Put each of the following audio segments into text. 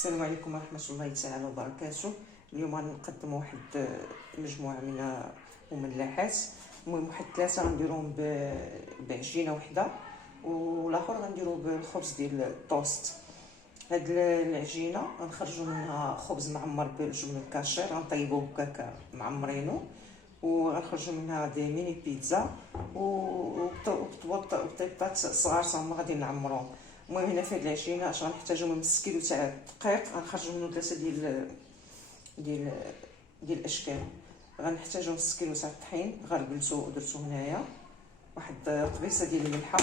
السلام عليكم ورحمة الله تعالى وبركاته. اليوم غنقدم واحد مجموعة من المملحات. المهم واحد 3 غنديروهم بعجينة وحدة، والاخر غنديروه بالخبز ديال الطوست. هاد العجينة غنخرجوا منها خبز معمر بالجبن الكاشير، غنطيبوه هكاك معمرينو، وغنخرجوا منها دي ميني بيتزا وبطيطات صغار هما غادي نعمروهم. المهم هنا في هاد العجينه اش غنحتاجو من نص كيلو تاع الدقيق، غنخرجوا منه 3 ديال الاشكال. غنحتاجو نص كيلو تاع الطحين غربلتو ودرتو هنايا، واحد طبيصه ديال الملحه،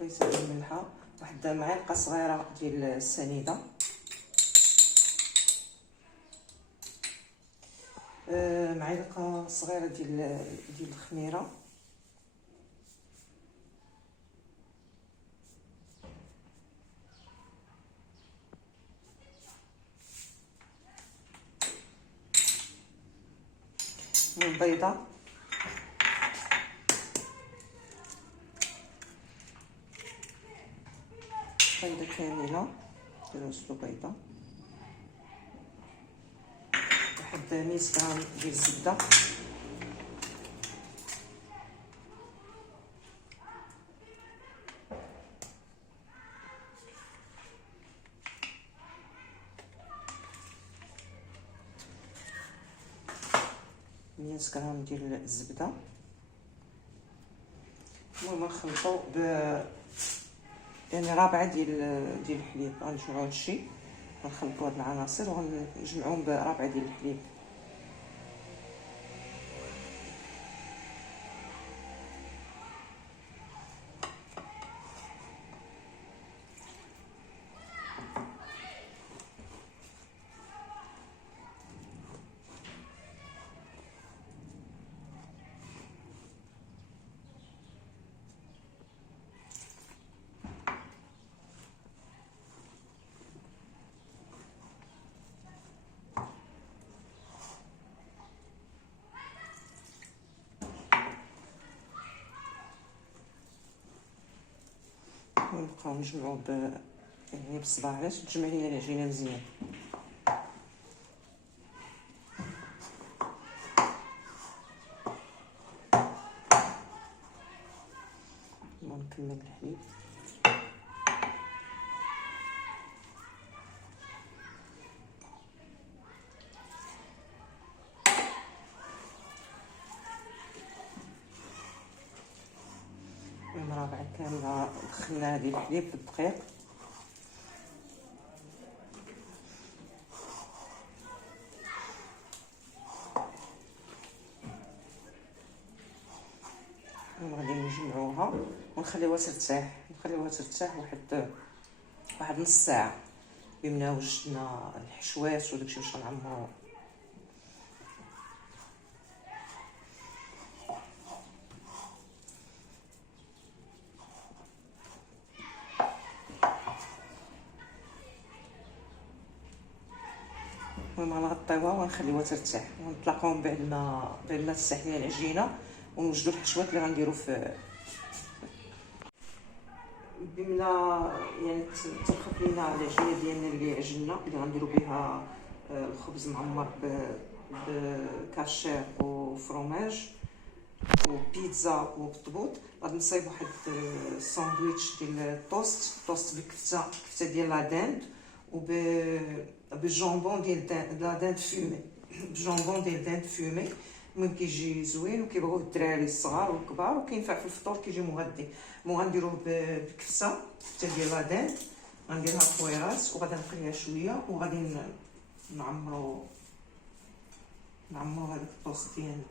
طبيصه ديال الملحه، واحد معلقه صغيره ديال السنيده، معلقه صغيره ديال الخميره، من بيضه، بيضه كامله، نديرو نص بيضه، واحد 100 غرام ديال الزبده، غرام ديال الزبده. المهم نخلطو يعني رابعه ديال الحليب. غنجمعو هادشي، غنخلطو هاد العناصر وغنجمعوهم برابعه ديال الحليب. ونبقاو نجمعو يعني بالصباع باش تجمع لينا العجينه مزيان. ونكمل الحليب، رابعه كامله دخلنا هذه الحليب في الدقيق، غادي نجمعوها ونخليوها ترتاح واحد نص ساعه، بما وجدنا الحشوات وداكشي باش غنعمروه. المهم غنغطيوها ونخليوها ترتاح، ونطلقوها من بعد ما ترتاح لينا العجينه، ونوجدو الحشوات اللي غنديرو في بما يعني ترخف لينا العجينه ديالنا اللي عجننا، اللي غنديرو بها الخبز معمر بكاشير وفرomage وبيتزا وبالطبوط. غادي نصايب واحد ساندويتش ديال الطوست بكفته ديال لا داند بالجامبون ديال لا داند فيمي، بالجامبون ديال داند فيمي. المهم كيجي زوين وكيبغوه الدراري الصغار والكبار، وكينفع في الفطور كيجي مغذي. غنديروه بكفته ديال لا داند، غنديرها كويرات وغادي نقليها شويه، وغادي نعمرو هذاك الطوست ديالنا.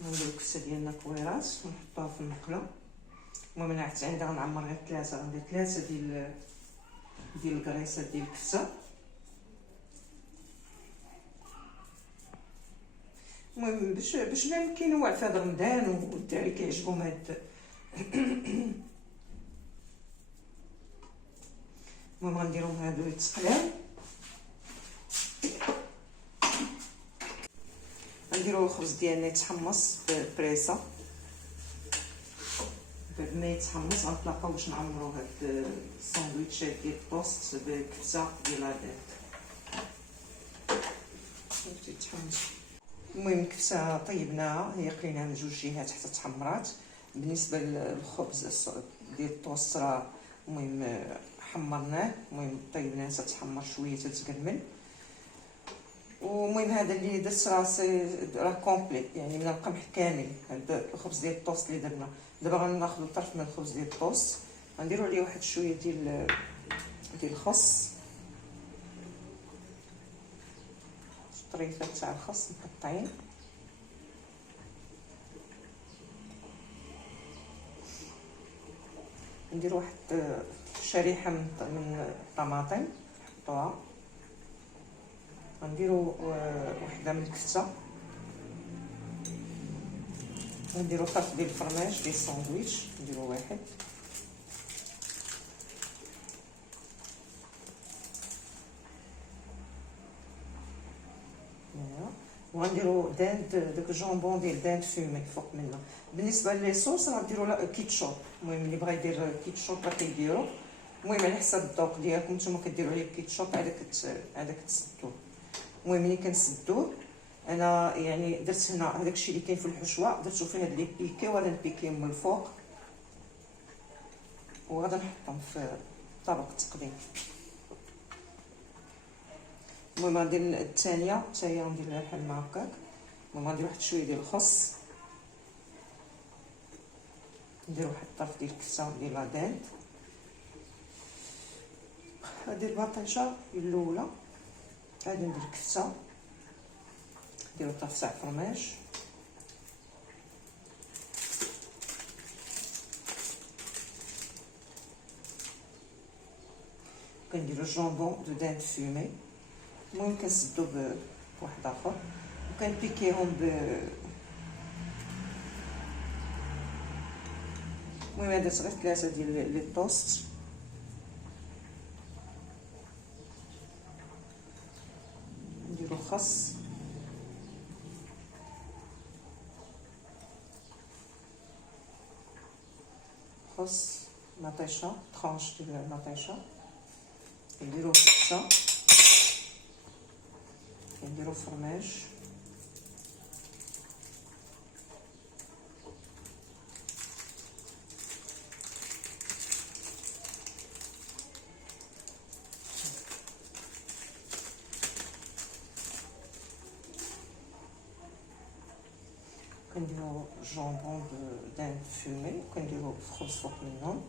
نديرو الكفته ديالنا كويرات ونحطوها في المقله. المهم انا عندي غنعمر غير 3، غندير 3 ديال الكريسات ديال الكفته. المهم باش كينوع في هذا رمضان والدراري كيعجبهم هاد المهم غنديرهم هادو يتقلاو، غنديرو الخبز ديالنا يتحمص بريسه. بعد ما يتحمص غنطلقاو باش نعمرو هاد الساندويتشات ديال الطوست بالكفته ديال لاديت. شفتي تحمص. المهم الكفته طيبناها، هي قليناها من جوج جهات حتى تحمرات. بالنسبه للخبز ديال الطوست راه المهم حمرناه، المهم طيبناه حتى تحمر شويه حتى تكمل. ومهم هذا اللي درت راه كومبليت، يعني من القمح كامل. هذا الخبز ديال الطوست اللي درنا. دابا غناخذ طرف من الخبز ديال الطوست غنديروا عليه واحد شويه ديال الخس، شطريفات تاع الخس مقطعين. نديروا واحد شريحه من الطماطم نحطوها. غنديروا وحده من الكفته، ونديروا طرف ديال الفرماج ديال الساندويتش، نديروا واحد. وغنديروا داند، داك الجامبون ديال داند فومي فوق منه. بالنسبه لي صوص غنديروا كيتشوب، المهم اللي بغى يدير كيتشوب راه كيديرو، المهم على حسب الذوق ديالكم نتوما كديروا عليه كيتشوب. هذا كتسدوه. المهم ملي كنسدوه انا يعني درت هنا هذاك الشيء اللي كاين في الحشوه درتو فيه هاد لي بيكي، وغادي نبيكيهم من الفوق وغادي نحطهم في طبق التقديم. المهم غندير الثانيه حتى هي غندير لها بحال ما هكاك. المهم غندير واحد شويه ديال الخس، ندير واحد الطرف ديال الكفته ديال لادانت. غندير الباطيشه الاولى، غادي ندير الكفته، نديرو طرف تاع الفرماج، كنديرو الجامبون دو داند فومي. المهم كنسدو بواحد اخر وكنبيكيهم المهم هذا غير 3 ديال لي طوست. نديرو خس، مطيشه، طرونش ديال المطيشه، نديرو كفته، نديرو فرماج، كنديرو جامبون داند فومي، كنديرو خبز فوق منهم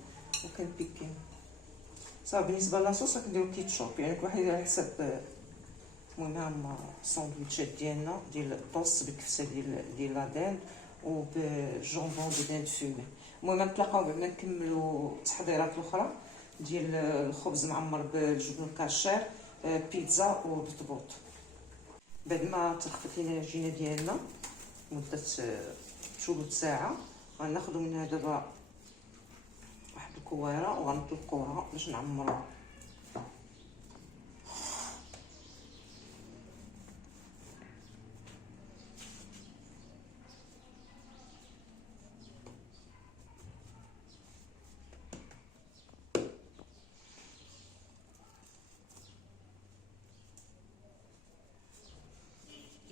وكنبيكيو. صافي. بالنسبه لاصوص كنديرو كيتشوب، يعني كل واحد على حسب. المهم هما الساندويتشات ديالنا ديال الطوست بالكفته ديال لادان وبالجامبون دو داند فومي. المهم نتلاقاو بعد ما نكملوا التحضيرات الاخرى ديال الخبز معمر بالجبن الكاشير، بيتزا وبالطبوط. بعد ما تلخفت لينا العجينه ديالنا مده ثلث ساعه، غناخذوا منها دابا واحد الكويره وغنطلقوها باش نعمروها.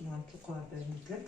غنطلقوها بالمدلك.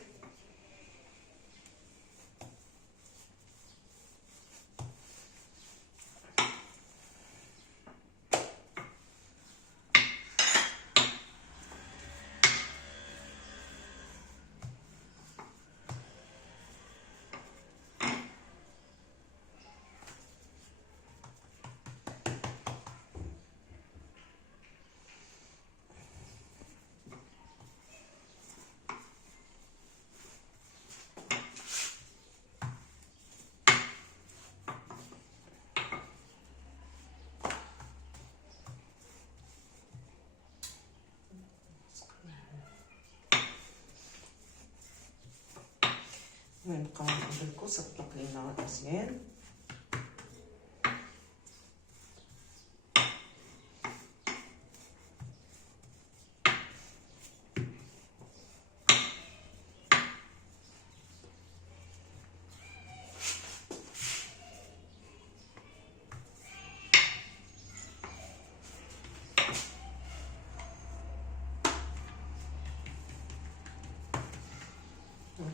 نبقاو ندلكو صطلق لينا مزيان.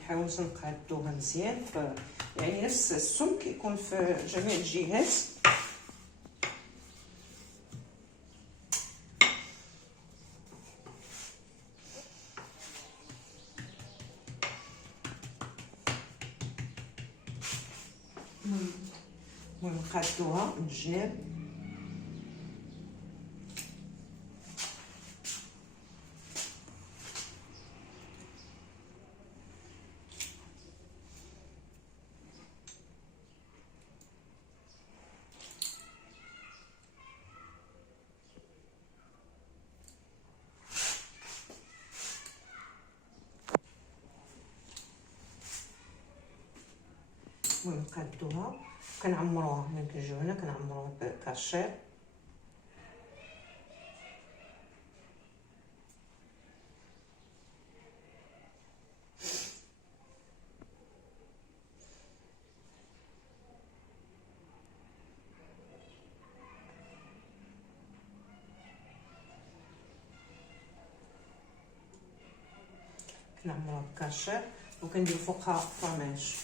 نحاول نقادوها مزيان، يعني نفس السمك يكون في جميع الجهات. المهم نقادوها من الجناب. المهم نقادوها كنعمروها، ملي كنجيو هنا كنعمروها بكاشير. كنعمروها بكاشير وكندير فوقها فرماج.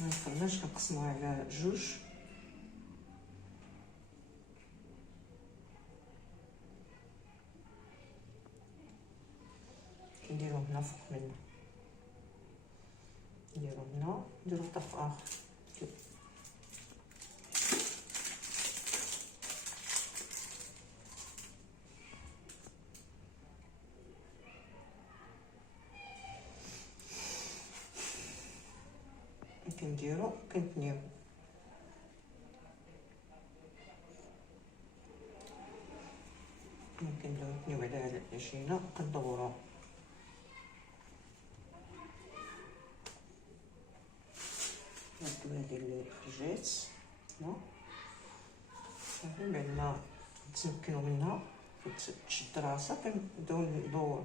الفرماج كنقسموه على جوج، كنديرو هنا فوق منه، نديرو هنا، نديرو طرف اخر. كنديرو كنتنيو ممكن نتنيو على العجينه كندوروها. نبدو هذه اللي خرجات هنا صافي. بعد ما نتمكنوا منها تشد راسها كنبداو ندورو،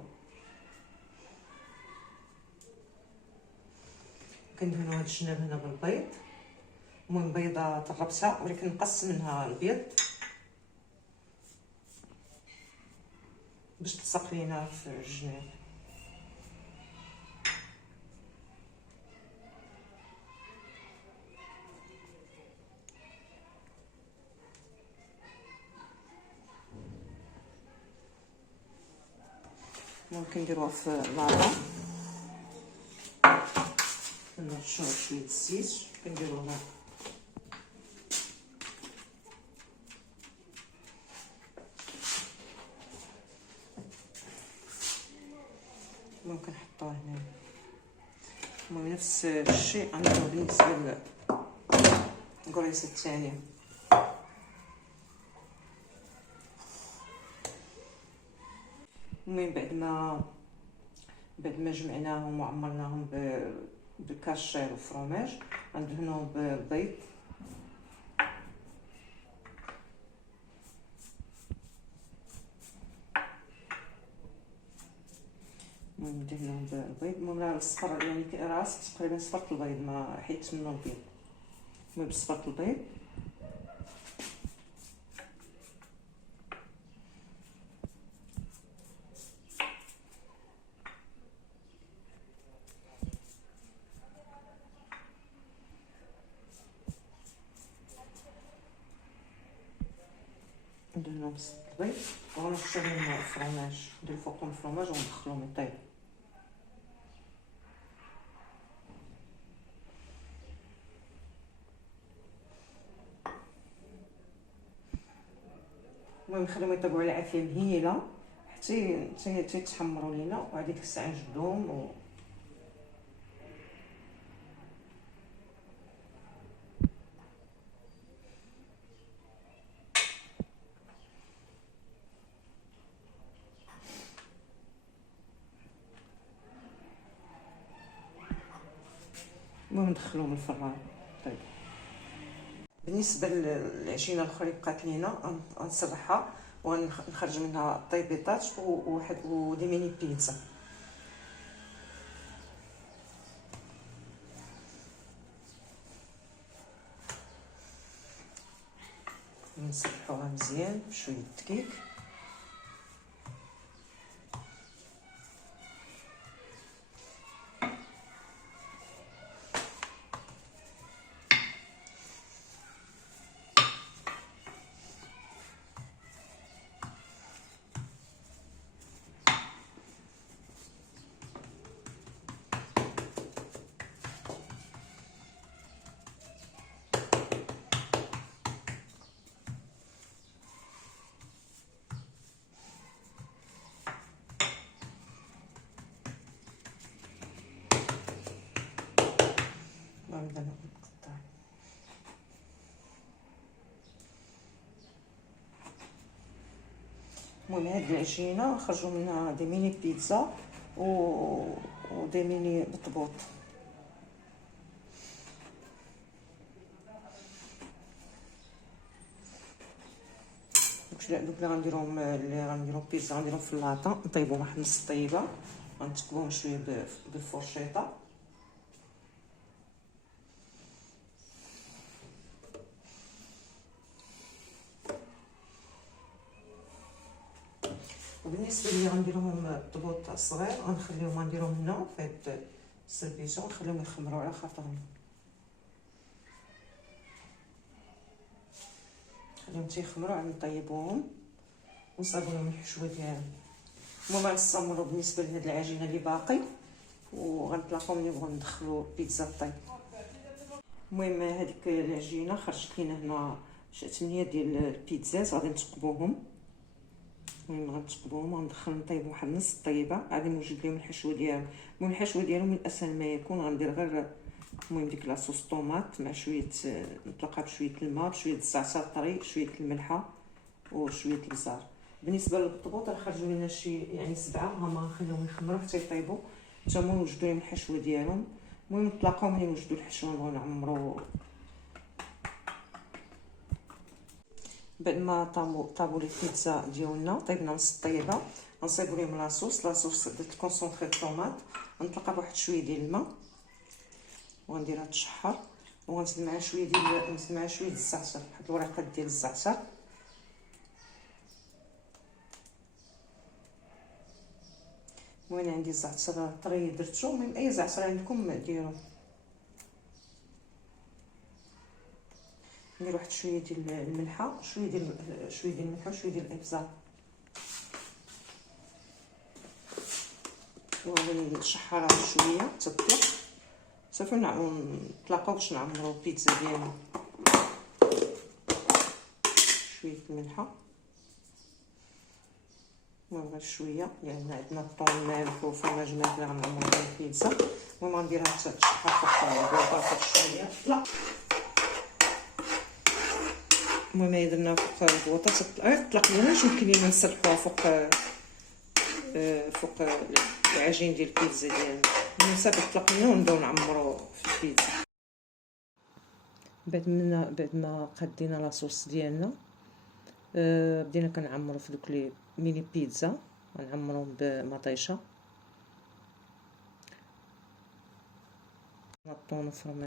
كندهنو هاد الجناب هنا بالبيض. المهم بيضه طربتها ولكن نقص منها البيض باش تلصق لينا في الجناب. ممكن نديروها في لافا، نرشوها شويه الزيت، كنديروها ممكن نحطوها هنا. المهم نفس الشيء غنديرو بالنسبه للكريسه الثانيه. المهم بعد ما جمعناهم وعمرناهم بالكاشير وفرomاج غندهنوهم بالبيض. المهم ندهنوهم بالبيض. المهم راه الصفر يعني راس تقريبا صفرت البيض، ما حيت منه البيض. المهم صفرت البيض ندهنو بصفة البيض ونرشو منه الفرomاج، ندير فوقهم الفرomاج وندخلوهم يطيبو. المهم نخليهم يطيبوا على عافيه مهيله حتى يتحمروا لينا، وهذيك الساعه نجبدوهم المهم ندخلوهم الفران. طيب بالنسبه للعجينه الاخرى اللي بقات لينا غنسرحها ونخرج منها طيبيطات ودي ميني بيتزا. نسرحوها مزيان بشويه دقيق. المهم هاد العجينه خرجوا منها دي ميني بيتزا ودي ميني بطبوط. دوك اللي غنديرهم بيتزا غنديرهم في اللاطا، نطيبهم واحد نص طيبه، غنتكبوهم شويه بالفرشيطه. وبالنسبه لي غنديرهم الطبوط صغير، غنديرهم هنا في هاد السربيسه ونخليهم يخمروا على خاطرهم، خليهم تيخمروا عاد نطيبوهم ونصايبوا لهم الحشوه ديالهم. المهم غنستمروا بالنسبه لهاد العجينه اللي باقي، وغنتلاقاو ملي نبغيو ندخلوا البيتزا طيب. المهم هذيك العجينه خرجت لينا هنا 8 ديال البيتزات، غادي نتقبوهم. المهم غنتقبوهم وغندخل نطيب واحد نص طيبه، غادي نوجد لهم الحشوه ديالهم. المهم الحشوه ديالهم من الاسهل ما يكون، غندير غير المهم ديك لاصوص طوماط مع شويه، نطلقها بشويه الماء بشويه الزعتر طري شويه الملحه وشويه البزار. بالنسبه للطبوط راه خرجوا لنا شي يعني 7، هما نخليهم يخمروا حتى يطيبوا حتى هما نوجدوا لهم الحشوه ديالهم. المهم نتلاقاو ملي نوجدوا الحشوه نبغيو نعمروا. بعد ما طابوا لي البيتزا ديالنا طيبنا نص طيبه، غنصايبوا لهم لاصوص درت الكونسونطري طوماط، غنطلقها بواحد شويه ديال الماء وغنديرها تشحر، وغنزيد معها شويه الزعتر، واحد الوريقات ديال الزعتر. المهم عندي الزعتر طري درتو، المهم اي زعتر عندكم ديروا. ندير واحد شويه ديال الملحه، شويه ديال الملحه وشويه ديال الابزار، وغادي نشحرها شويه تطلق صافي. نتلاقاو باش نعمروا البيتزا ديالنا. شويه الملحه، المهم غير شويه لان عندنا الطون مالح وفرماج مالح اللي غنعمروا به البيتزا. المهم غنديرها حتى تشحر فوق البوطه شويه. لا المهم درنا فوق البوطه تطلق لينا، يمكن لينا نسرحوها فوق العجين ديال البيتزا ديالنا. المهم صافي تطلق لينا ونبداو نعمروا في البيتزا. بعد ما قدينا لاصوص ديالنا، بدينا كنعمروا في دوك لي ميني بيتزا، غنعمروهم بمطيشه نطون وفرماج.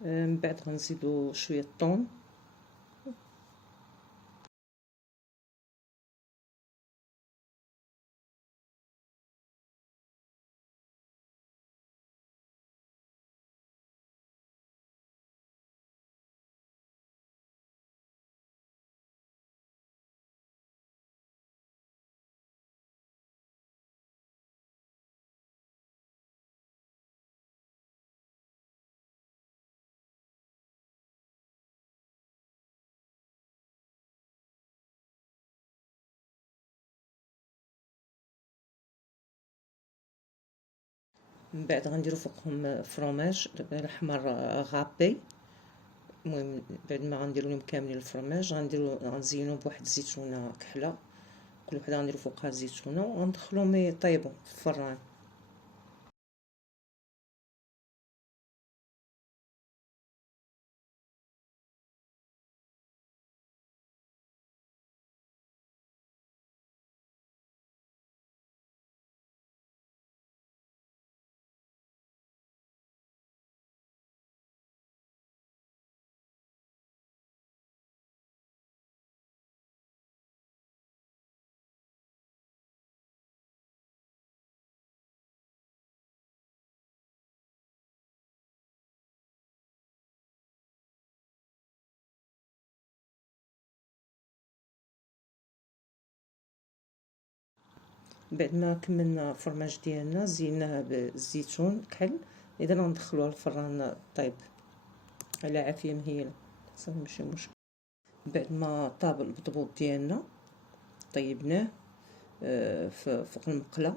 من بعد غنزيدو شويه الثوم من بعد غنديرو فوقهم فرomاج الاحمر غابي. المهم بعد ما غنديرو لهم كاملين الفرماج غنزينو بواحد الزيتونه كحله، كل وحده غنديرو فوقها زيتونه وغندخلوهم يطيبوا في الفران. بعد ما كملنا الفرماج ديالنا زيناه بالزيتون كحل. اذا غندخلوها للفران طيب على عافيه مهيله، صافي ماشي مشكل. بعد ما طاب البطبوط ديالنا طيبناه فوق المقله.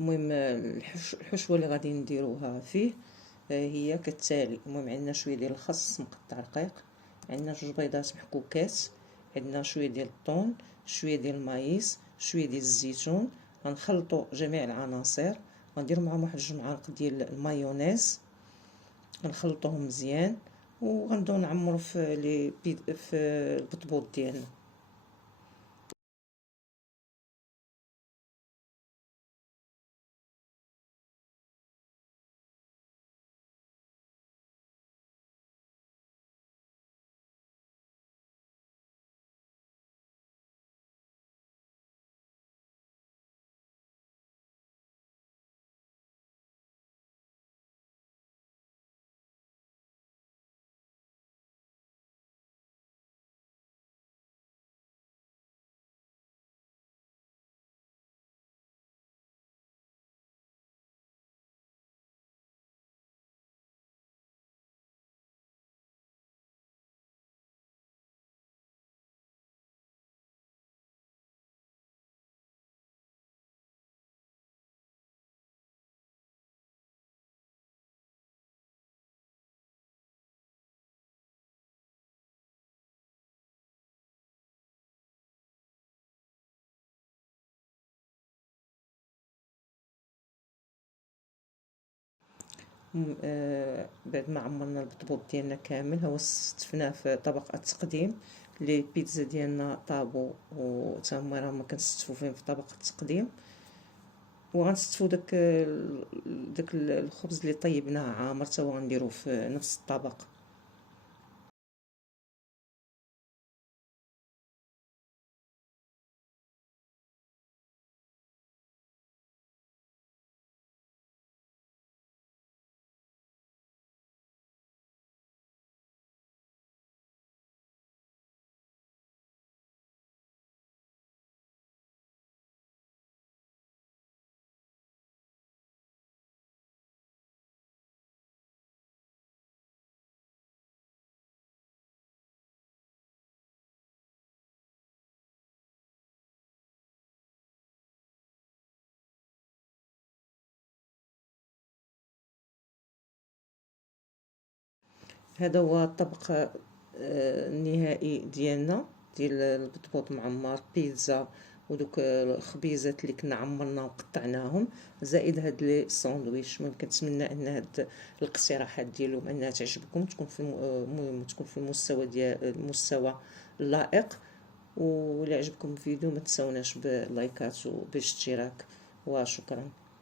المهم الحشوه اللي غادي نديروها فيه هي كالتالي. المهم عندنا شويه ديال الخس مقطع رقيق، عندنا 2 بيضات محكوكات، عندنا شويه ديال الطون، شويه ديال المايس، شويه ديال الزيتون. غنخلطوا جميع العناصر، غنديروا معهم واحد 2 معالق ديال المايونيز، غنخلطوهم مزيان وغنبداو نعمروا في البطبوط ديالنا. بعد ما عمرنا البطبوط ديالنا كامل، هو استفناه في طبق التقديم. لي بيتزا ديالنا طابو وتما راه ما كنستفو فيهم في طبق التقديم. وغنستفو داك الخبز اللي طيبناه عامر تا هو غنديروه في نفس الطبق. هذا هو الطبق النهائي ديالنا، ديال البطبوط معمر بيتزا ودوك الخبيزات اللي كنا عمرنا وقطعناهم، زائد هاد لي ساندويتش. ممكن كنتمنى ان هاد الاقتراحات ديالهم انها تعجبكم، تكون في المهم تكون في المستوى ديال المستوى اللائق. ولا عجبكم الفيديو ما تنساوناش باللايكات وبالاشتراك، وشكرا.